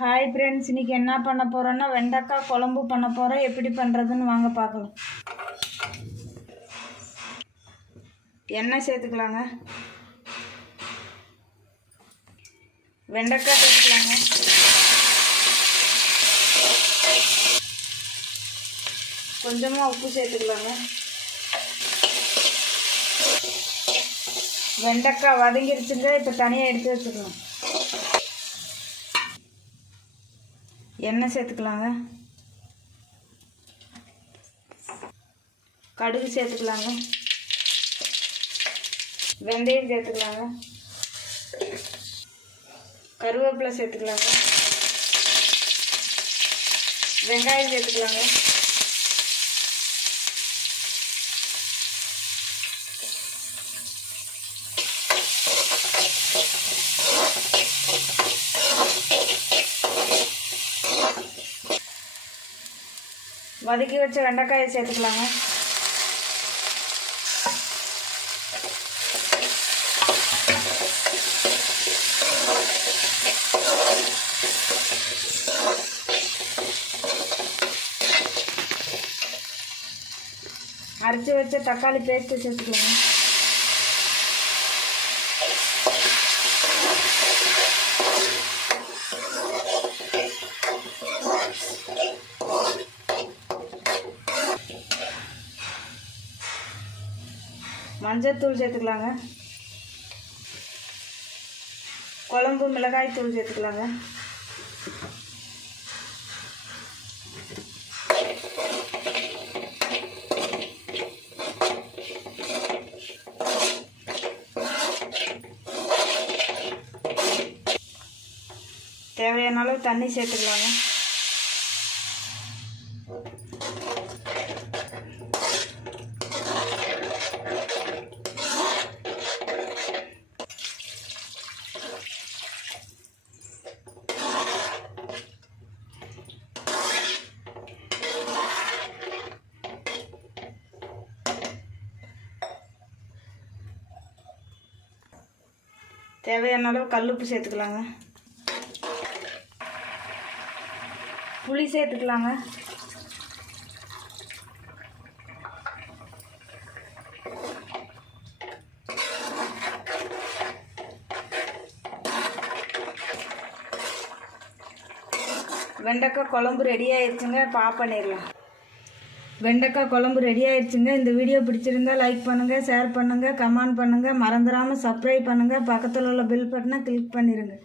Hi friends, இன்றைக்கி என்ன பண்ண போகிறோன்னா வெண்டைக்காய் குழம்பு பண்ண போகிறோம். எப்படி பண்ணுறதுன்னு வாங்க பார்க்கலாம். எண்ணெய் சேர்த்துக்கலாங்க, வெண்டைக்காய் சேர்த்துக்கலாங்க, கொஞ்சமாக உப்பு சேர்த்துக்கலாங்க. வெண்டைக்காய் வதங்கிருச்சுங்க, இப்போ தனியாக எடுத்து வச்சுக்கலாம். எண்ணெய் சேர்த்துக்கலாங்க, கடுகு சேர்த்துக்கலாங்க, வெந்தயம் சேர்த்துக்கலாங்க, கருவேப்பிலை சேர்த்துக்கலாங்க, வெங்காயம் சேர்த்துக்கலாங்க, வதக்கி வச்ச வெண்டைக்காயை சேர்த்துக்கலாங்க. அரைச்சி வச்ச தக்காளி பேஸ்ட்டு சேர்த்துக்கலாங்க. மஞ்சள்தூள் சேர்த்துக்கலாங்க, குழம்பு மிளகாய் தூள் சேர்த்துக்கலாங்க, தேவையான அளவு தண்ணி சேர்த்துக்கலாங்க. தேவையான அளவு கல்லுப்பு சேர்த்துக்கலாங்க, புளி சேர்த்துக்கலாங்க, வெண்டைக்காய் குழம்பு ரெடி ஆயிடுச்சுங்க. இப்போ ஆஃப் பண்ணிடலாம். வெண்டைக்காய் குழம்பு ரெடி ஆயிடுச்சுங்க. இந்த வீடியோ பிடிச்சிருந்தா லைக் பண்ணுங்கள், ஷேர் பண்ணுங்கள், கமெண்ட் பண்ணுங்கள், மறந்துடாமல் சப்ஸ்கிரைப் பண்ணுங்கள், பக்கத்தில் உள்ள பெல் பட்டனை கிளிக் பண்ணிடுங்க.